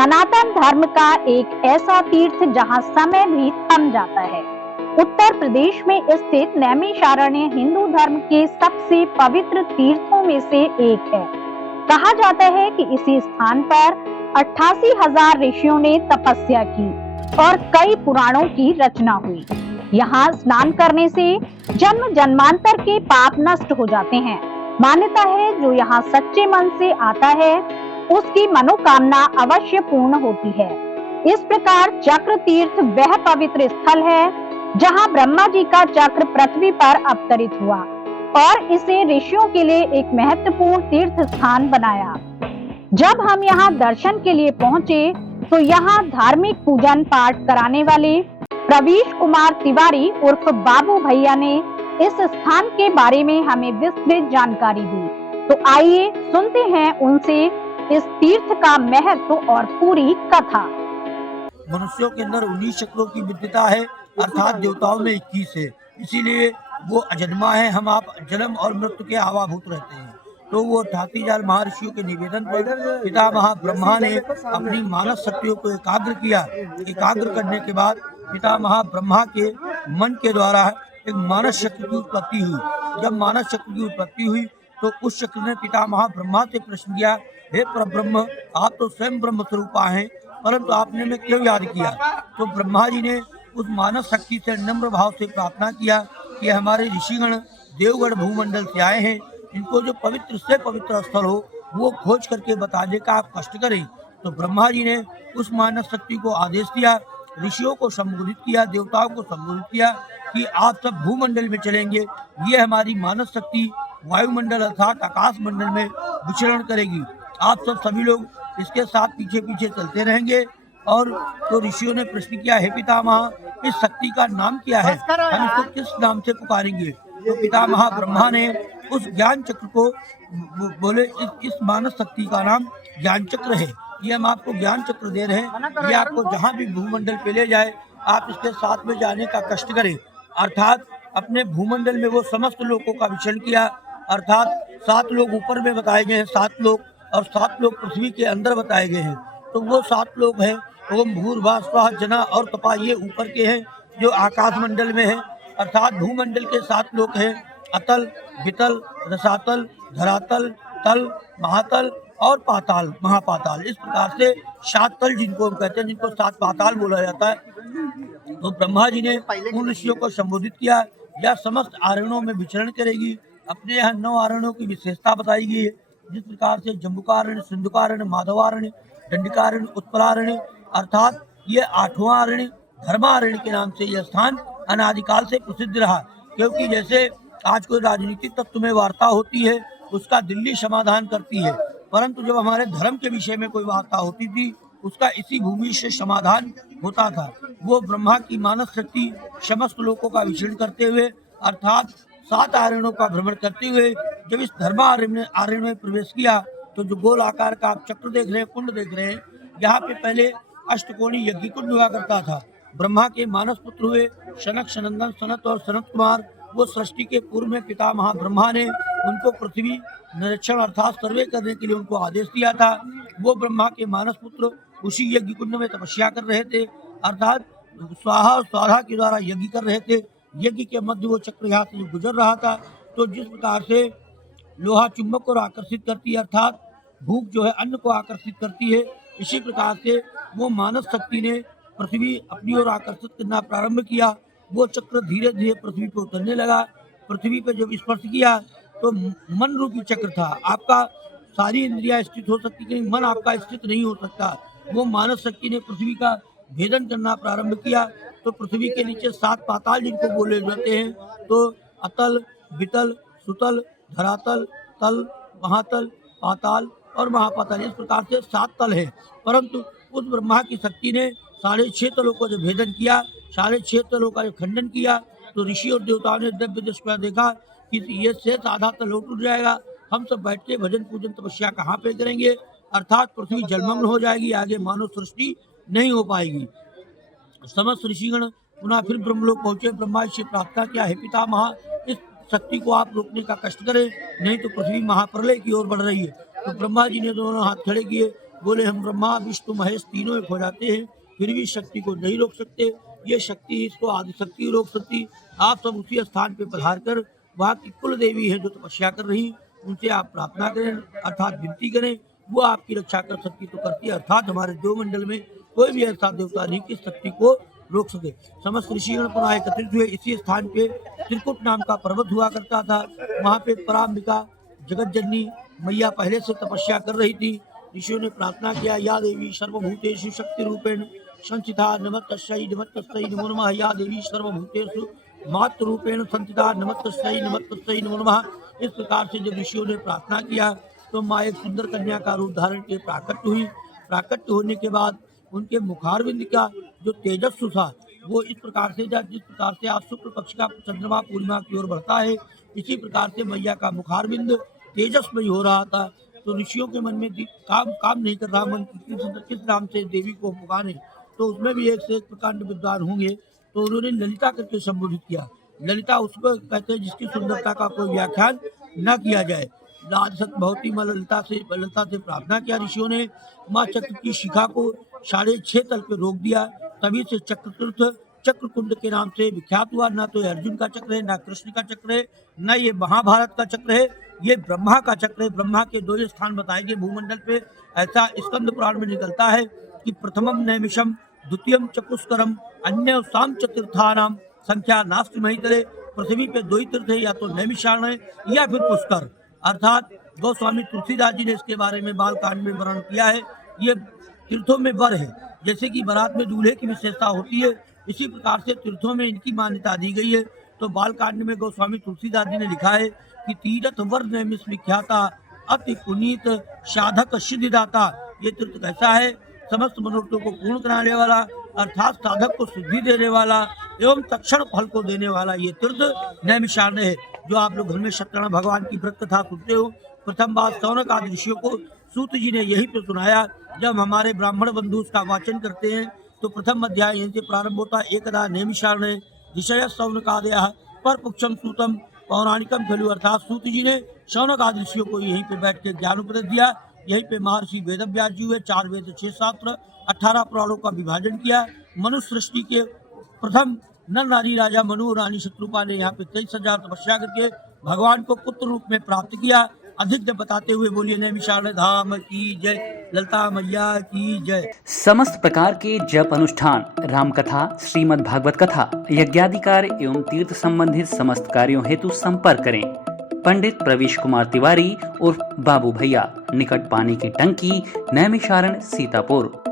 सनातन धर्म का एक ऐसा तीर्थ जहां समय भी थम जाता है। उत्तर प्रदेश में स्थित नैमिषारण्य हिंदू धर्म के सबसे पवित्र तीर्थों में से एक है। कहा जाता है कि इसी स्थान पर 88,000 ऋषियों ने तपस्या की और कई पुराणों की रचना हुई। यहाँ स्नान करने से जन्म जन्मांतर के पाप नष्ट हो जाते हैं। मान्यता है जो यहाँ सच्चे मन से आता है उसकी मनोकामना अवश्य पूर्ण होती है। इस प्रकार चक्र तीर्थ वह पवित्र स्थल है जहां ब्रह्मा जी का चक्र पृथ्वी पर अवतरित हुआ और इसे ऋषियों के लिए एक महत्वपूर्ण तीर्थ स्थान बनाया। जब हम यहाँ दर्शन के लिए पहुंचे तो यहाँ धार्मिक पूजन पाठ कराने वाले प्रवीश कुमार तिवारी उर्फ बाबू भैया ने इस स्थान के बारे में हमें विस्तृत जानकारी दी। तो आइए सुनते हैं उनसे इस तीर्थ का महत्व और पूरी कथा। मनुष्यों के अंदर 19 चक्रों की विद्यता है, अर्थात देवताओं में 21 है, इसीलिए वो अजन्मा है। हम आप जन्म और मृत्यु के आवाभूत रहते हैं। तो वो 88,000 महर्षियों के निवेदन पर पितामह ब्रह्मा ने अपनी मानस शक्तियों को एकाग्र किया। एकाग्र करने के बाद पितामह ब्रह्मा के मन के द्वारा एक मानस शक्ति की उत्पत्ति हुई। जब मानस शक्ति की उत्पत्ति हुई तो उस चक्र ने पितामह ब्रह्मा से प्रश्न किया, हे परब्रह्म, आप तो स्वयं ब्रह्म स्वरूपा हैं, परंतु आपने हमें क्यों याद किया? तो ब्रह्मा जी ने उस मानव शक्ति से नम्र भाव से प्रार्थना किया कि हमारे ऋषिगण देवगढ़ भूमंडल से आए हैं, इनको जो पवित्र से पवित्र स्थल हो वो खोज करके बताने का आप कष्ट करें। तो ब्रह्मा जी ने उस मानव शक्ति को आदेश दिया, ऋषियों को संबोधित किया, देवताओं को संबोधित किया कि आप सब भूमंडल में चलेंगे। ये हमारी मानव शक्ति वायुमंडल अर्थात आकाश मंडल में विचरण करेगी। आप सभी लोग इसके साथ पीछे पीछे चलते रहेंगे। और तो ऋषियों ने प्रश्न किया, हे पितामह, इस शक्ति का नाम क्या है? हम इसको किस नाम से पुकारेंगे? तो पितामह ब्रह्मा ने उस ज्ञान चक्र को बोले, इस मानस शक्ति का नाम ज्ञान चक्र है। ये हम आपको ज्ञान चक्र दे रहे हैं, ये आपको जहाँ भी भूमंडल पे ले जाए आप इसके साथ में जाने का कष्ट करें। अर्थात अपने भूमंडल में वो समस्त लोगों का विचरण किया। अर्थात 7 लोग ऊपर में बताए गए हैं, 7 लोग, और 7 लोग पृथ्वी के अंदर बताए गए हैं। तो वो 7 लोग हैं, ओम भूर्भुवः स्वः जना और तपा, ये ऊपर के हैं जो आकाश मंडल में है। अर्थात भूमंडल के 7 लोग हैं, अतल, वितल, रसातल, धरातल, तल, महातल और पाताल, महापाताल। इस प्रकार से 7 तल जिनको हम कहते हैं, जिनको 7 पाताल बोला जाता है। तो ब्रह्मा जी ने उन ऋषियों को संबोधित किया, यह समस्त आरण्यों में विचरण करेगी। अपने यहाँ 9 आरण्यों की विशेषता बताई गई है, जिस प्रकार से जम्बुकारण्य, सिंधुकारण्य, माधवारण्य, दंडिकारण्य, उत्पलारण्य, अर्थात ये 8वां आरण्य धर्मारण्य के नाम से यह स्थान अनादिकाल से प्रसिद्ध रहा। क्योंकि जैसे आज कोई राजनीतिक तत्व में वार्ता होती है उसका दिल्ली समाधान करती है, परंतु जब हमारे धर्म के विषय में कोई वार्ता होती थी उसका इसी भूमि से समाधान होता था। वो ब्रह्मा की मानस शक्ति समस्त लोगों का विचरण करते हुए अर्थात 7 आरण्यों का भ्रमण करते हुए जब इस धर्मारण्य में प्रवेश किया तो जो गोल आकार का आप चक्र देख रहे हैं, कुंड देख रहे हैं, यहाँ पे पहले अष्टकोणी यज्ञ कुंड हुआ करता था। ब्रह्मा के मानस पुत्र हुए शनक, सनंदन, सनत और सनत कुमार, वो सृष्टि के पूर्व में पितामह ब्रह्मा ने उनको पृथ्वी निरीक्षण अर्थात सर्वे करने के लिए उनको आदेश दिया था। वो ब्रह्मा के मानस पुत्र उसी यज्ञ कुंड में तपस्या कर रहे थे, अर्थात स्वाहा और स्वाधा के द्वारा यज्ञ कर रहे थे। यज्ञ के मध्य वो चक्र यहाँ से गुजर रहा था। तो जिस प्रकार से लोहा चुंबक को आकर्षित करती है, अर्थात भूख जो है अन्न को आकर्षित करती है, इसी प्रकार से वो मानस शक्ति ने पृथ्वी अपनी ओर आकर्षित करना प्रारंभ किया। वो चक्र धीरे धीरे पृथ्वी पर उतरने लगा। पृथ्वी पर जब स्पर्श किया तो मन रूपी चक्र था। आपका सारी इंद्रियां स्थित हो सकती, लेकिन मन आपका स्थित नहीं हो सकता। वो मानस शक्ति ने पृथ्वी का भेदन करना प्रारंभ किया। तो पृथ्वी के नीचे 7 पाताल जिनको बोले जाते हैं, तो अतल, वितल, सुतल, धरातल, तल, महातल, पाताल और महापाताल, इस प्रकार से 7 तल है। परंतु उस ब्रह्मा की शक्ति ने 6.5 तलों को जब भेदन किया, 6.5 तलों का जब खंडन किया, तो ऋषि और देवताओं ने दिव्य दृष्टि देखा कि ये शेष आधा तल उठ जाएगा, हम सब बैठ के भजन पूजन तपस्या कहाँ पे करेंगे, अर्थात पृथ्वी जलमग्न हो जाएगी, आगे मानव सृष्टि नहीं हो पाएगी। समस्त ऋषिगण पुनः फिर ब्रह्मलोक पहुंचे। ब्रह्मा जी से प्रार्थना किया, हे पितामह, इस शक्ति को आप रोकने का कष्ट करें, नहीं तो पृथ्वी महाप्रलय की ओर बढ़ रही है। तो ब्रह्मा जी ने दोनों हाथ खड़े किए, बोले हम ब्रह्मा विष्णु महेश तीनों एक हो जाते हैं, फिर भी शक्ति को नहीं रोक सकते। ये शक्ति इसको आदि शक्ति रोक सकती। आप सब उसी स्थान पे पधार कर वहाँ की कुल देवी है जो तपस्या कर रही, उनसे आप प्रार्थना करें अर्थात विनती करें, वो आपकी रक्षा कर सकती तो करती है। अर्थात हमारे देव मंडल में कोई भी ऐसा देवता नहीं कि शक्ति को रोक सके। समस्त ऋषिगण पुनः एकत्रित हुए। इसी स्थान पे त्रिकुट नाम का पर्वत हुआ करता था। वहाँ पे पराम्बिका जगत जननी मैया पहले से तपस्या कर रही थी। ऋषियों ने प्रार्थना किया, या देवी सर्वभूतेषु शक्ति रूपेण संस्थिता नमस्तस्यै नमस्तस्यै नमो नमः। या देवी सर्वभूतेषु मातृ रूपेण संस्थिता नमस्तस्यै नमस्तस्यै नमो नमः। इस प्रकार से जब ऋषियों ने प्रार्थना किया तो माँ एक सुंदर कन्या का रूप धारण के प्राकट हुई। प्राकट होने के बाद उनके मुखारविंद का जो तेजस्व था वो इस प्रकार से जिस प्रकार से आज शुक्ल पक्ष का चंद्रमा पूर्णिमा की ओर बढ़ता है, इसी प्रकार से मैया का मुखारविंद तेजस्मय हो रहा था। तो ऋषियों के मन में काम नहीं कर रहा, मन किस नाम से देवी को पुकारे, तो उसमें भी एक से एक प्रकांड विद्वान होंगे। तो उन्होंने ललिता करके संबोधित किया। ललिता उसको कहते हैं जिसकी सुंदरता का कोई व्याख्यान न किया जाए। लाज सत भवती माँ ललिता से प्रार्थना किया ऋषियों ने। माँ चक्र की शिखा को 6.5 तल पे रोक दिया। तभी से चक्रतीर्थ चक्रकुंड के नाम से विख्यात हुआ। न तो ये अर्जुन का चक्र है, न कृष्ण का चक्र है, न ये महाभारत का चक्र है, ये ब्रह्मा का चक्र है। ब्रह्मा के 2 स्थान बताए गए भूमंडल पे। ऐसा स्कंद पुराण में निकलता है कि प्रथमम नैमिषम द्वितीयम च पुष्करम अन्य साम चतुर्थानाम संख्या नास्ति महितले। पृथ्वी पे 2 ही तीर्थ है, या तो नैमिषारण्य या फिर पुष्कर। अर्थात गोस्वामी तुलसीदास जी ने इसके बारे में बालकांड में वर्णन किया है। ये तीर्थों में वर है, जैसे कि बारात में दूल्हे की विशेषता होती है, इसी प्रकार से तीर्थों में इनकी मान्यता दी गई है। तो बालकांड में गोस्वामी तुलसीदास जी ने लिखा है कि तीरथ वर नैमिष विख्याता अति पुनीत साधक सिद्धिदाता। ये तीर्थ कैसा है? समस्त मनोरथों को पूर्ण कराने वाला, अर्थात साधक को सिद्धि देने वाला एवं तत्क्षण फल को देने वाला ये तीर्थ नैमिषारण्य है। जो आप लोग घर में सत्यनारायण भगवान की व्रत कथा सुनते हो, प्रथम बात शौनक आदि ऋषियों को सूत जी ने यही पे सुनाया। जब हमारे ब्राह्मण बंधु उसका वाचन करते हैं तो प्रथम अध्याय यहीं से प्रारंभ होता है। एकदा नैमिषारण्य विषय शौनकादयः पर पुक्षम सूतम पौराणिकम खलु। अर्थात सूत जी ने शौनक आदि ऋषियों को यहीं पे बैठ के ज्ञान उपदेश दिया। यहीं पे महर्षि वेदव्यास जी हुए। 4 वेद 6 शास्त्र 18 पुराणों का विभाजन किया। मनुष्य सृष्टि के प्रथम नर नारी राजा मनु रानी शत्रुपा ने यहाँ पे 23,000 तपस्या करके भगवान को पुत्र रूप में प्राप्त किया। अधिक न बताते हुए बोलिए नैमिषारण्य धाम की जय, ललिता मैया की जय। समस्त प्रकार के जप अनुष्ठान, राम कथा, श्रीमद् भागवत कथा, यज्ञादि कार्य एवं तीर्थ संबंधित समस्त कार्यों हेतु संपर्क करें पंडित प्रवेश कुमार तिवारी उर्फ बाबू भैया, निकट पानी की टंकी, नैमिषारण्य, सीतापुर।